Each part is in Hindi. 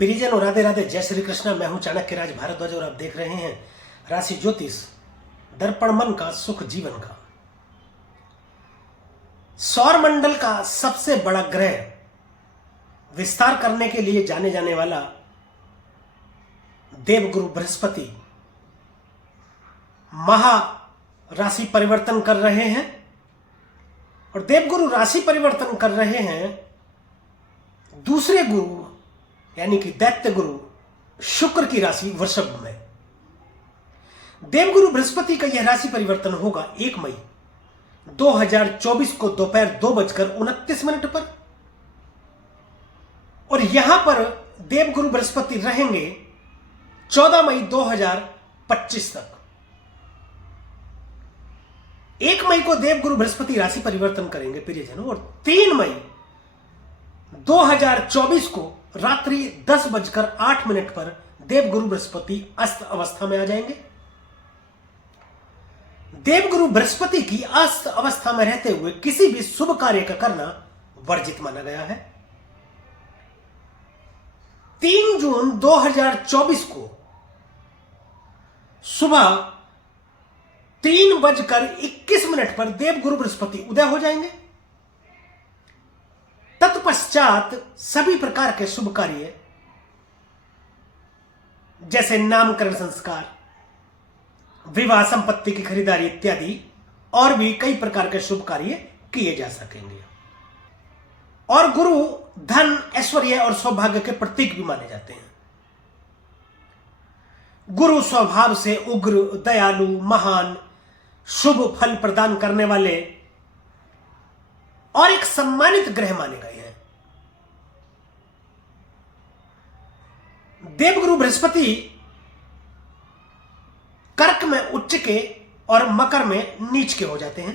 प्रियजन और राधे राधे, जय श्री कृष्णा। मैं हूं चाणक्य राज भारद्वाज और आप देख रहे हैं राशि ज्योतिष, दर्पण मन का, सुख जीवन का। सौर मंडल का सबसे बड़ा ग्रह, विस्तार करने के लिए जाने जाने वाला देवगुरु बृहस्पति महा राशि परिवर्तन कर रहे हैं और देवगुरु राशि परिवर्तन कर रहे हैं दूसरे गुरु यानी कि दैत्य गुरु शुक्र की राशि वृषभ में। देवगुरु बृहस्पति का यह राशि परिवर्तन होगा 1 मई 2024 को दोपहर 2:29 पर और यहां पर देवगुरु बृहस्पति रहेंगे 14 मई 2025 तक। 1 मई को देवगुरु बृहस्पति राशि परिवर्तन करेंगे प्रियजनों और 3 मई 2024 को रात्रि 10:08 पर देवगुरु बृहस्पति अस्त अवस्था में आ जाएंगे। देवगुरु बृहस्पति की अस्त अवस्था में रहते हुए किसी भी शुभ कार्य का करना वर्जित माना गया है। 3 जून 2024 को सुबह 3:21 पर देवगुरु बृहस्पति उदय हो जाएंगे। तत्पश्चात सभी प्रकार के शुभ कार्य जैसे नामकरण संस्कार, विवाह, संपत्ति की खरीदारी इत्यादि और भी कई प्रकार के शुभ कार्य किए जा सकेंगे। और गुरु धन, ऐश्वर्य और सौभाग्य के प्रतीक भी माने जाते हैं। गुरु स्वभाव से उग्र, दयालु, महान, शुभ फल प्रदान करने वाले और एक सम्मानित ग्रह माने गए हैं। देवगुरु बृहस्पति कर्क में उच्च के और मकर में नीच के हो जाते हैं।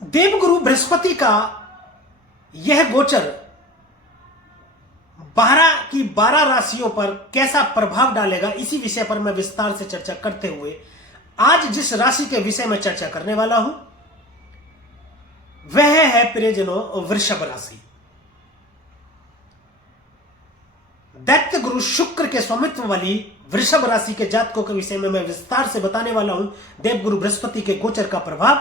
देवगुरु बृहस्पति का यह गोचर 12 की 12 राशियों पर कैसा प्रभाव डालेगा, इसी विषय पर मैं विस्तार से चर्चा करते हुए आज जिस राशि के विषय में चर्चा करने वाला हूं वह है प्रियजनों वृषभ राशि। दैत्य गुरु शुक्र के स्वामित्व वाली वृषभ राशि के जातकों के विषय में मैं विस्तार से बताने वाला हूं देवगुरु बृहस्पति के गोचर का प्रभाव।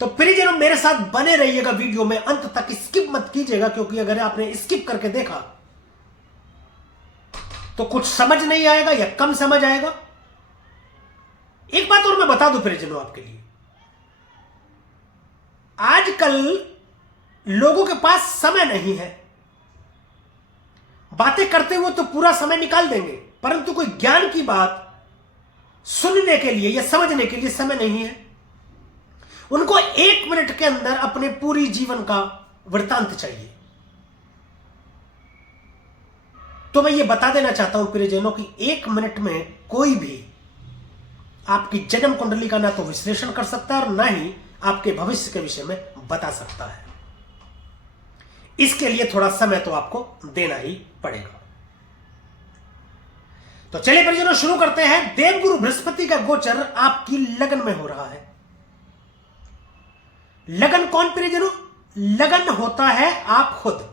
तो प्रियजनों मेरे साथ बने रहिएगा, वीडियो में अंत तक स्किप मत कीजिएगा, क्योंकि अगर आपने स्किप करके देखा तो कुछ समझ नहीं आएगा या कम समझ आएगा। एक बात और मैं बता दूं प्रियजनों आपके लिए, आजकल लोगों के पास समय नहीं है। बातें करते हुए तो पूरा समय निकाल देंगे, परंतु कोई ज्ञान की बात सुनने के लिए या समझने के लिए समय नहीं है। उनको 1 मिनट के अंदर अपने पूरी जीवन का वृत्तांत चाहिए। तो मैं ये बता देना चाहता हूं प्रियजनों कि 1 मिनट में कोई भी आपकी जन्म कुंडली का ना तो विश्लेषण कर सकता है और ना ही आपके भविष्य के विषय में बता सकता है। इसके लिए थोड़ा समय तो आपको देना ही पड़ेगा। तो चलिए प्रियजनों शुरू करते हैं। देवगुरु बृहस्पति का गोचर आपकी लगन में हो रहा है। लगन कौन प्रियजनों? लगन होता है आप खुद।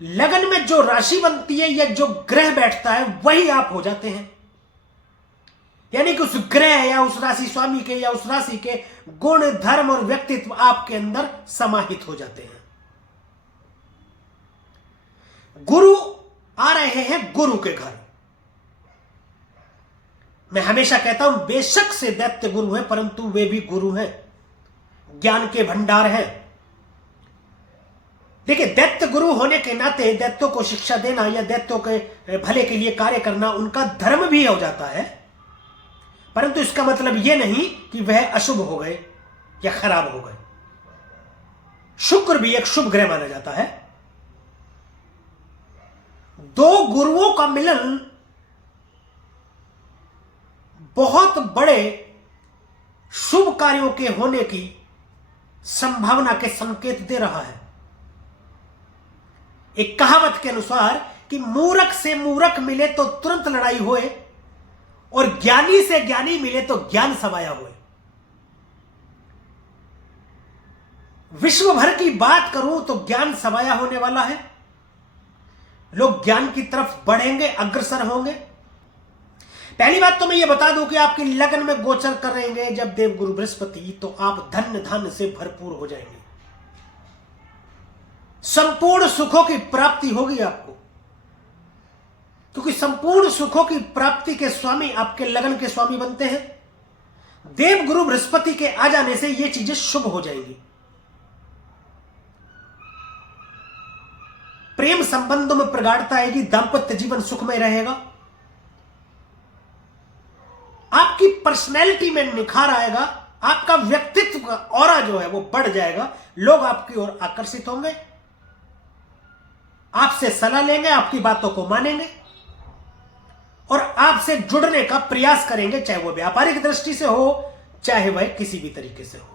लगन में जो राशि बनती है या जो ग्रह बैठता है वही आप हो जाते हैं। यानी कि उस ग्रह या उस राशि स्वामी के या उस राशि के गुण, धर्म और व्यक्तित्व आपके अंदर समाहित हो जाते हैं। गुरु आ रहे हैं गुरु के घर। मैं हमेशा कहता हूं बेशक से दैत्य गुरु हैं, परंतु वे भी गुरु हैं, ज्ञान के भंडार हैं। देखिए, दैत्य गुरु होने के नाते दैत्यों को शिक्षा देना या दैत्यों के भले के लिए कार्य करना उनका धर्म भी हो जाता है, परंतु इसका मतलब यह नहीं कि वह अशुभ हो गए या खराब हो गए। शुक्र भी एक शुभ ग्रह माना जाता है। 2 गुरुओं का मिलन बहुत बड़े शुभ कार्यों के होने की संभावना के संकेत दे रहा है। एक कहावत के अनुसार कि मूर्ख से मूर्ख मिले तो तुरंत लड़ाई होए और ज्ञानी से ज्ञानी मिले तो ज्ञान समाया हुए। विश्व भर की बात करूं तो ज्ञान सवाया होने वाला है। लोग ज्ञान की तरफ बढ़ेंगे, अग्रसर होंगे। पहली बात तो मैं ये बता दूं कि आपकी लगन में गोचर करेंगे जब देवगुरु बृहस्पति, तो आप धन धन से भरपूर हो जाएंगे। संपूर्ण सुखों की प्राप्ति होगी आपको, क्योंकि संपूर्ण सुखों की प्राप्ति के स्वामी आपके लगन के स्वामी बनते हैं। देवगुरु बृहस्पति के आ जाने से ये चीजें शुभ हो जाएंगी। प्रेम संबंधों में प्रगाढ़ता आएगी, दांपत्य जीवन सुखमय रहेगा, आपकी पर्सनैलिटी में निखार आएगा, आपका व्यक्तित्व का ऑरा जो है वो बढ़ जाएगा। लोग आपकी ओर आकर्षित होंगे, आपसे सलाह लेंगे, आपकी बातों को मानेंगे और आपसे जुड़ने का प्रयास करेंगे, चाहे वो व्यापारिक दृष्टि से हो, चाहे वह किसी भी तरीके से हो।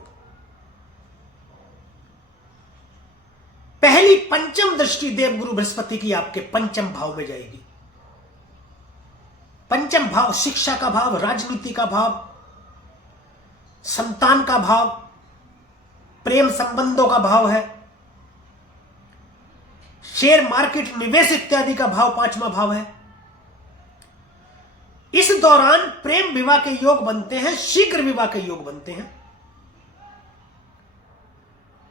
पहली पंचम दृष्टि देवगुरु बृहस्पति की आपके पंचम भाव में जाएगी। पंचम भाव शिक्षा का भाव, राजनीति का भाव, संतान का भाव, प्रेम संबंधों का भाव है। शेयर मार्केट, निवेश इत्यादि का भाव पांचवा भाव है। इस दौरान प्रेम विवाह के योग बनते हैं, शीघ्र विवाह के योग बनते हैं।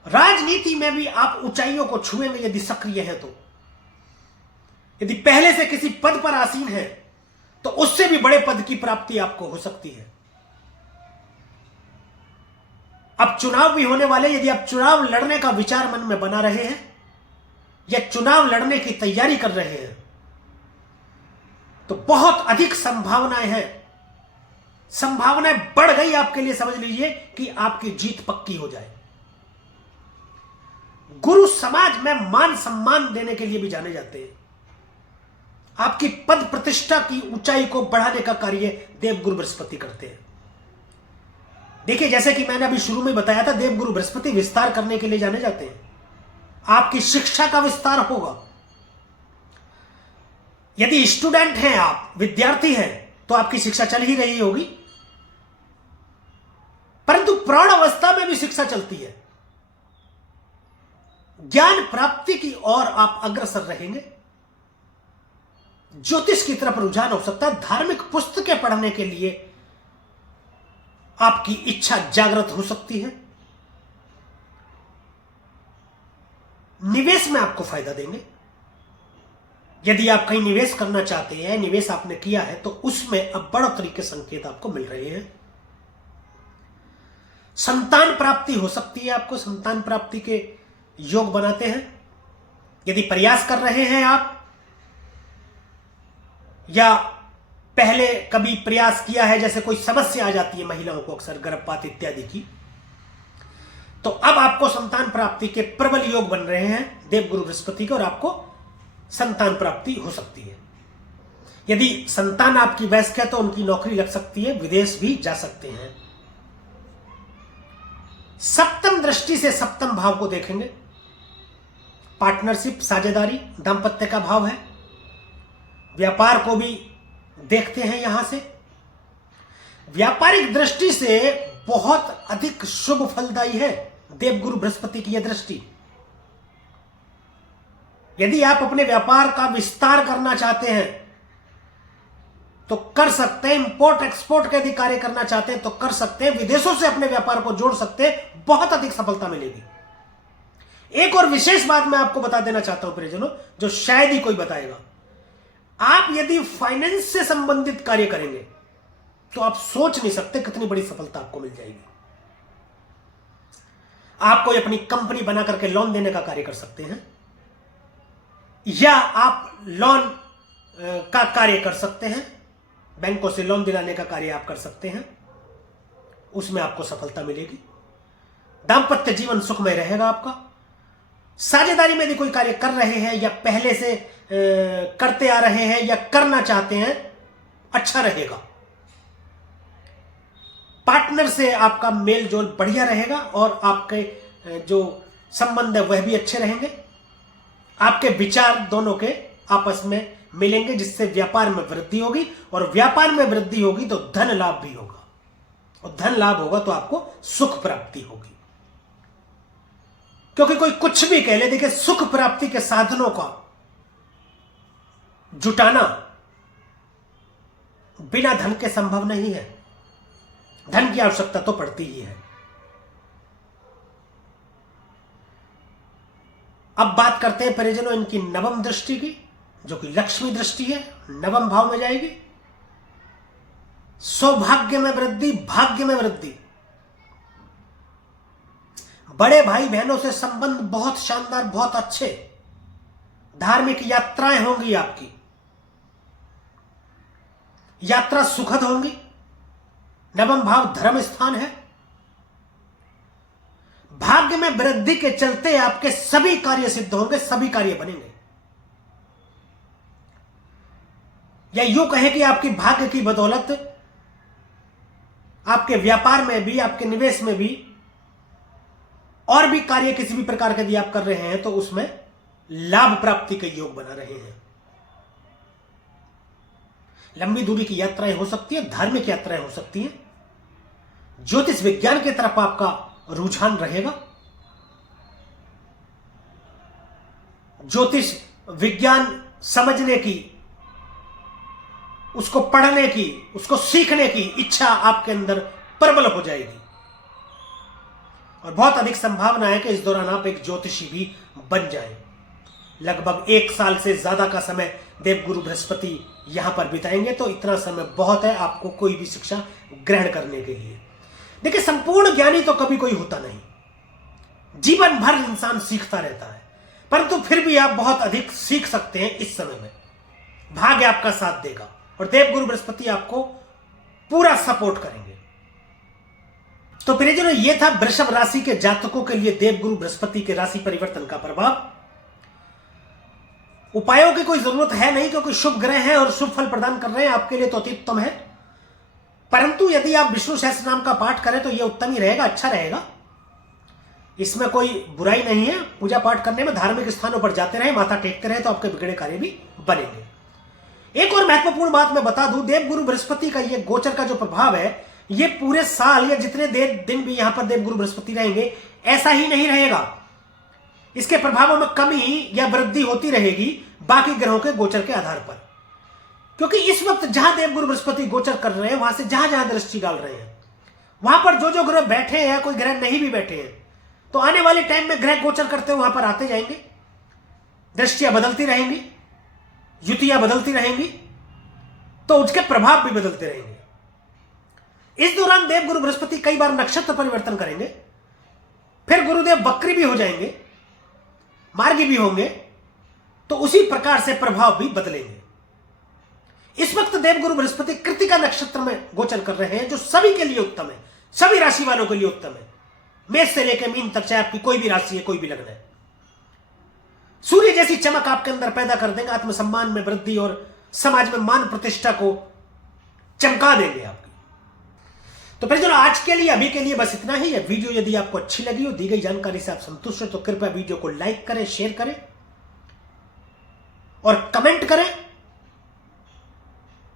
राजनीति में भी आप ऊंचाइयों को छुएंगे यदि सक्रिय है तो। यदि पहले से किसी पद पर आसीन है तो उससे भी बड़े पद की प्राप्ति आपको हो सकती है। अब चुनाव भी होने वाले, यदि आप चुनाव लड़ने का विचार मन में बना रहे हैं या चुनाव लड़ने की तैयारी कर रहे हैं तो बहुत अधिक संभावनाएं हैं। संभावनाएं बढ़ गई आपके लिए, समझ लीजिए कि आपकी जीत पक्की हो जाए। गुरु समाज में मान सम्मान देने के लिए भी जाने जाते हैं। आपकी पद प्रतिष्ठा की ऊंचाई को बढ़ाने का कार्य देवगुरु बृहस्पति करते हैं। देखिए, जैसे कि मैंने अभी शुरू में बताया था, देवगुरु बृहस्पति विस्तार करने के लिए जाने जाते हैं। आपकी शिक्षा का विस्तार होगा। यदि स्टूडेंट हैं, आप विद्यार्थी हैं, तो आपकी शिक्षा चल ही रही होगी, परंतु प्रौढ़ अवस्था में भी शिक्षा चलती है। ज्ञान प्राप्ति की ओर आप अग्रसर रहेंगे। ज्योतिष की तरफ रुझान हो सकता है। धार्मिक पुस्तकें पढ़ने के लिए आपकी इच्छा जागृत हो सकती है। निवेश में आपको फायदा देंगे। यदि आप कहीं निवेश करना चाहते हैं, निवेश आपने किया है, तो उसमें अब बढ़ोतरी के संकेत आपको मिल रहे हैं। संतान प्राप्ति हो सकती है, आपको संतान प्राप्ति के योग बनाते हैं। यदि प्रयास कर रहे हैं आप या पहले कभी प्रयास किया है, जैसे कोई समस्या आ जाती है महिलाओं को अक्सर गर्भपात इत्यादि की, तो अब आपको संतान प्राप्ति के प्रबल योग बन रहे हैं देवगुरु बृहस्पति के, और आपको संतान प्राप्ति हो सकती है। यदि संतान आपकी वयस्क है तो उनकी नौकरी लग सकती है, विदेश भी जा सकते हैं। सप्तम दृष्टि से सप्तम भाव को देखेंगे। पार्टनरशिप, साझेदारी, दांपत्य का भाव है। व्यापार को भी देखते हैं यहां से। व्यापारिक दृष्टि से बहुत अधिक शुभ फलदायी है देवगुरु बृहस्पति की यह दृष्टि। यदि आप अपने व्यापार का विस्तार करना चाहते हैं तो कर सकते हैं। इंपोर्ट एक्सपोर्ट के यदि कार्य करना चाहते हैं तो कर सकते हैं। विदेशों से अपने व्यापार को जोड़ सकते हैं, बहुत अधिक सफलता मिलेगी। एक और विशेष बात मैं आपको बता देना चाहता हूं प्रियजनों, जो शायद ही कोई बताएगा। आप यदि फाइनेंस से संबंधित कार्य करेंगे तो आप सोच नहीं सकते कितनी बड़ी सफलता आपको मिल जाएगी। आप कोई अपनी कंपनी बना करके लोन देने का कार्य कर सकते हैं, या आप लोन का कार्य कर सकते हैं, बैंकों से लोन दिलाने का कार्य आप कर सकते हैं, उसमें आपको सफलता मिलेगी। दांपत्य जीवन सुखमय रहेगा आपका। साझेदारी में यदि कोई कार्य कर रहे हैं या पहले से करते आ रहे हैं या करना चाहते हैं, अच्छा रहेगा। पार्टनर से आपका मेल जोल बढ़िया रहेगा और आपके जो संबंध है वह भी अच्छे रहेंगे। आपके विचार दोनों के आपस में मिलेंगे, जिससे व्यापार में वृद्धि होगी, और व्यापार में वृद्धि होगी तो धन लाभ भी होगा, और धन लाभ होगा तो आपको सुख प्राप्ति होगी। क्योंकि कोई कुछ भी कह ले, देखिए सुख प्राप्ति के साधनों का जुटाना बिना धन के संभव नहीं है। धन की आवश्यकता तो पड़ती ही है। अब बात करते हैं परिजनों इनकी नवम दृष्टि की, जो कि लक्ष्मी दृष्टि है, नवम भाव में जाएगी। सौभाग्य में वृद्धि, भाग्य में वृद्धि, बड़े भाई बहनों से संबंध बहुत शानदार, बहुत अच्छे, धार्मिक यात्राएं होंगी आपकी, यात्रा सुखद होंगी। नवम भाव धर्म स्थान है। भाग्य में वृद्धि के चलते आपके सभी कार्य सिद्ध होंगे, सभी कार्य बनेंगे। या यूं कहें कि आपकी भाग्य की बदौलत आपके व्यापार में भी, आपके निवेश में भी, और भी कार्य किसी भी प्रकार के यदि आप कर रहे हैं तो उसमें लाभ प्राप्ति के योग बना रहे हैं। लंबी दूरी की यात्राएं हो सकती है, धार्मिक यात्राएं हो सकती हैं, ज्योतिष विज्ञान की तरफ आपका रुझान रहेगा। ज्योतिष विज्ञान समझने की, उसको पढ़ने की, उसको सीखने की इच्छा आपके अंदर प्रबल हो जाएगी और बहुत अधिक संभावना है कि इस दौरान आप एक ज्योतिषी भी बन जाएं। लगभग 1 साल से ज्यादा का समय देवगुरु बृहस्पति यहां पर बिताएंगे, तो इतना समय बहुत है आपको कोई भी शिक्षा ग्रहण करने के लिए। देखिए, संपूर्ण ज्ञानी तो कभी कोई होता नहीं, जीवन भर इंसान सीखता रहता है, परंतु फिर भी आप बहुत अधिक सीख सकते हैं इस समय में। भाग्य आपका साथ देगा और देवगुरु बृहस्पति आपको पूरा सपोर्ट करेंगे। तो प्रियजनों, यह था वृषभ राशि के जातकों के लिए देवगुरु बृहस्पति के राशि परिवर्तन का प्रभाव। उपायों की कोई जरूरत है नहीं, क्योंकि शुभ ग्रह हैं और शुभ फल प्रदान कर रहे हैं आपके लिए, तो अति उत्तम है। परंतु यदि आप विष्णु सहस्त्र नाम का पाठ करें तो यह उत्तम ही रहेगा, अच्छा रहेगा। इसमें कोई बुराई नहीं है। पूजा पाठ करने में धार्मिक स्थानों पर जाते रहे, माथा टेकते रहे, तो आपके बिगड़े कार्य भी बनेंगे। एक और महत्वपूर्ण बात मैं बता दूं, देवगुरु बृहस्पति का यह गोचर का जो प्रभाव है, ये पूरे साल या जितने दिन भी यहां पर देवगुरु बृहस्पति रहेंगे ऐसा ही नहीं रहेगा। इसके प्रभावों में कमी या वृद्धि होती रहेगी बाकी ग्रहों के गोचर के आधार पर, क्योंकि इस वक्त जहां देवगुरु बृहस्पति गोचर कर रहे हैं, वहां से जहां जहां दृष्टि डाल रहे हैं, वहां पर जो जो ग्रह बैठे हैं, कोई ग्रह नहीं भी बैठे हैं, तो आने वाले टाइम में ग्रह गोचर करते हुए वहां पर आते जाएंगे, दृष्टियां बदलती रहेंगी, युतियां बदलती रहेंगी, तो उसके प्रभाव भी बदलते रहेंगे। इस दौरान देवगुरु बृहस्पति कई बार नक्षत्र परिवर्तन करेंगे, फिर गुरुदेव वक्री भी हो जाएंगे, मार्गी भी होंगे, तो उसी प्रकार से प्रभाव भी बदलेंगे। इस वक्त देवगुरु बृहस्पति कृतिका नक्षत्र में गोचर कर रहे हैं, जो सभी के लिए उत्तम है, सभी राशि वालों के लिए उत्तम है, मेष से लेकर मीन तक, चाहे आपकी कोई भी राशि है, कोई भी लग्न है। सूर्य जैसी चमक आपके अंदर पैदा कर देंगे, आत्मसम्मान में वृद्धि और समाज में मान प्रतिष्ठा को चमका देंगे आपकी। तो फिर चलो, आज के लिए, अभी के लिए बस इतना ही है। वीडियो यदि आपको अच्छी लगी हो, दी गई जानकारी से आप संतुष्ट हो, तो कृपया वीडियो को लाइक करें, शेयर करें और कमेंट करें,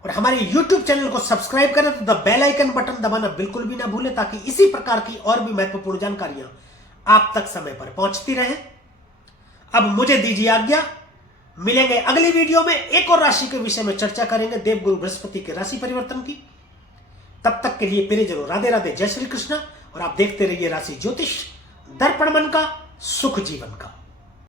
और हमारे YouTube चैनल को सब्सक्राइब करें, तो द बेल आइकन बटन दबाना बिल्कुल भी ना भूलें, ताकि इसी प्रकार की और भी महत्वपूर्ण जानकारियां आप तक समय पर पहुंचती रहें। अब मुझे दीजिए आज्ञा, मिलेंगे अगली वीडियो में, एक और राशि के विषय में चर्चा करेंगे, देवगुरु बृहस्पति के राशि परिवर्तन की। तब तक के लिए प्रियजनों, राधे राधे, जय श्री कृष्ण, और आप देखते रहिए राशि ज्योतिष, दर्पण मन का, सुख जीवन का।